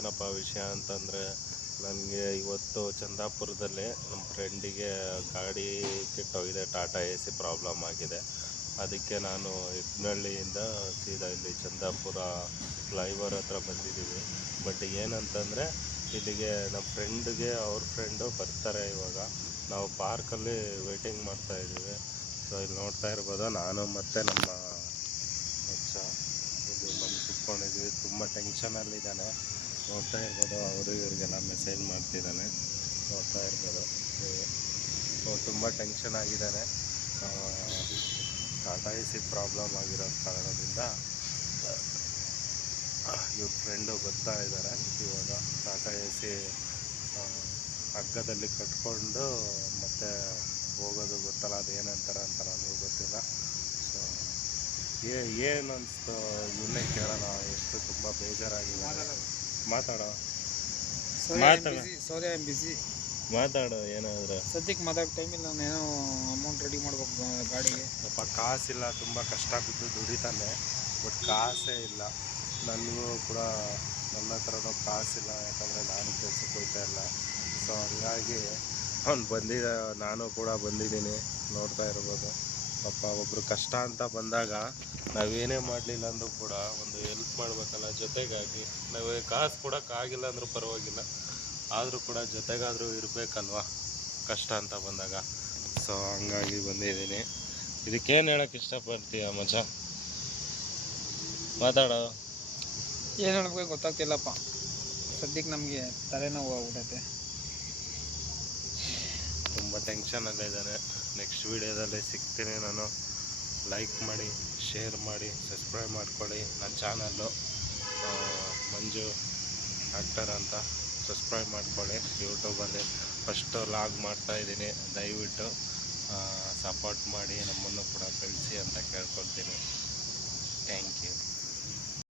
ಏನಪ್ಪ ವಿಷಯ ಅಂತಂದರೆ, ನನಗೆ ಇವತ್ತು ಚಂದಾಪುರದಲ್ಲಿ ನಮ್ಮ ಫ್ರೆಂಡಿಗೆ ಗಾಡಿ ಕೆಟ್ಟೋಗಿದೆ, ಟಾಟಾ ಎ ಸಿ ಪ್ರಾಬ್ಲಮ್ ಆಗಿದೆ. ಅದಕ್ಕೆ ನಾನು ಇಗ್ನಳ್ಳಿಯಿಂದ ಸೀದಾ ಇಲ್ಲಿ ಚಂದಾಪುರ ಫ್ಲೈಓವರ್ ಹತ್ರ ಬಂದಿದ್ದೀವಿ. ಬಟ್ ಏನಂತಂದರೆ, ಇಲ್ಲಿಗೆ ನಮ್ಮ ಫ್ರೆಂಡ್ಗೆ ಅವ್ರ ಫ್ರೆಂಡು ಬರ್ತಾರೆ. ಇವಾಗ ನಾವು ಪಾರ್ಕಲ್ಲಿ ವೇಟಿಂಗ್ ಮಾಡ್ತಾಯಿದ್ದೀವಿ. ಸೊ ಇಲ್ಲಿ ನೋಡ್ತಾ ಇರ್ಬೋದು, ನಾನು ಮತ್ತು ನಮ್ಮ ಮಚ್ಚ ಇಲ್ಲಿ ಬಂದು ಕುತ್ಕೊಂಡಿದ್ದೀವಿ. ತುಂಬ ಟೆನ್ಷನಲ್ಲಿದ್ದಾನೆ. ನೋಡ್ತಾ ಇರ್ಬೋದು, ಅವರು ಇವ್ರಿಗೆಲ್ಲ ಮೆಸೇಜ್ ಮಾಡ್ತಿದ್ದಾನೆ. ನೋಡ್ತಾ ಇರ್ಬೋದು ನೀವು. ತುಂಬ ಟೆನ್ಷನ್ ಆಗಿದ್ದಾನೆ. ಟಾಟಾ ಎ ಸಿ ಪ್ರಾಬ್ಲಮ್ ಆಗಿರೋ ಕಾರಣದಿಂದ ಇವ್ರ ಫ್ರೆಂಡು ಬರ್ತಾ ಇದ್ದಾರೆ. ಇವಾಗ ಟಾಟಾ ಎ ಸಿ ಹಗ್ಗದಲ್ಲಿ ಕಟ್ಕೊಂಡು ಮತ್ತೆ ಹೋಗೋದು ಗೊತ್ತಲ್ಲ, ಅದು ಏನಂತಾರೆ ಅಂತ ನನಗೂ ಗೊತ್ತಿಲ್ಲ. ಸೊ ಏನು ಅನಿಸ್ತು ಇವನ್ನೇ ಕೇಳೋಣ. ಎಷ್ಟು ತುಂಬ ಬೇಜಾರಾಗಿದೆ. ಮಾತಾಡೋ ಮಾತಾಡೋ ಏನಾದರೂ. ಸದ್ಯಕ್ಕೆ ಮಾತಾಡೋ ಟೈಮಿಲ್ಲ. ನಾನೇನೋ ಅಮೌಂಟ್ ರೆಡಿ ಮಾಡ್ಬೇಕು ಗಾಡಿಗೆ. ಸ್ವಲ್ಪ ಕಾಸಿಲ್ಲ, ತುಂಬ ಕಷ್ಟ ಬಿದ್ದು ದುಡಿತಾನೆ. ಬಟ್ ಕಾಸೇ ಇಲ್ಲ. ನನಗೂ ಕೂಡ ನನ್ನ ಹತ್ರನೂ ಕಾಸಿಲ್ಲ, ಯಾಕಂದರೆ ನಾನು ಕೆಲ್ಸಕ್ಕೆ ಹೋಗ್ತಾ ಇಲ್ಲ. ಸೊ ಹಂಗಾಗಿ ಅವ್ನು ಬಂದಿದ್ದ, ನಾನು ಕೂಡ ಬಂದಿದ್ದೀನಿ. ನೋಡ್ತಾ ಇರ್ಬೋದು ಪಾಪ. ಒಬ್ಬರು ಕಷ್ಟ ಅಂತ ಬಂದಾಗ ನಾವೇನೇ ಮಾಡಲಿಲ್ಲ ಅಂದರೂ ಕೂಡ ಒಂದು ಹೆಲ್ಪ್ ಮಾಡಬೇಕಲ್ಲ, ಜೊತೆಗಾಗಿ. ನಾವು ಕಾಸು ಕೊಡೋಕ್ಕಾಗಿಲ್ಲ ಅಂದರೂ ಪರವಾಗಿಲ್ಲ, ಆದರೂ ಕೂಡ ಜೊತೆಗಾದರೂ ಇರಬೇಕಲ್ವ ಕಷ್ಟ ಅಂತ ಬಂದಾಗ. ಸೊ ಹಂಗಾಗಿ ಬಂದಿದ್ದೀನಿ. ಇದಕ್ಕೇನು ಹೇಳೋಕ್ಕೆ ಇಷ್ಟಪಡ್ತೀಯ ಮಚ್ಚ? ಮಾತಾಡೋ. ಏನು ಹೇಳ್ಬೇಕು ಗೊತ್ತಾಗ್ತಿಲ್ಲಪ್ಪ. ಸದ್ಯಕ್ಕೆ ನಮಗೆ ತಲೆನೋವು ಆಗ್ಬಿಟ್ಟೈತೆ. ತುಂಬ ಟೆನ್ಷನಲ್ಲೇ ಇದ್ದಾನೆ. ನೆಕ್ಸ್ಟ್ ವೀಡಿಯೋದಲ್ಲಿ ಸಿಗ್ತೀನಿ ನಾನು. ಲೈಕ್ ಮಾಡಿ, ಶೇರ್ ಮಾಡಿ, ಸಬ್ಸ್ಕ್ರೈಬ್ ಮಾಡ್ಕೊಳ್ಳಿ. ನನ್ನ ಚಾನಲ್ಲು ಮಂಜು ಆ್ಯಕ್ಟರ್ ಅಂತ ಸಬ್ಸ್ಕ್ರೈಬ್ ಮಾಡ್ಕೊಳ್ಳಿ. ಯೂಟ್ಯೂಬಲ್ಲಿ ಫಸ್ಟು ಲಾಗ್ ಮಾಡ್ತಾಯಿದ್ದೀನಿ. ದಯವಿಟ್ಟು ಸಪೋರ್ಟ್ ಮಾಡಿ, ನಮ್ಮನ್ನು ಕೂಡ ಬೆಳೆಸಿ ಅಂತ ಕೇಳ್ಕೊಳ್ತೀನಿ. Thank you.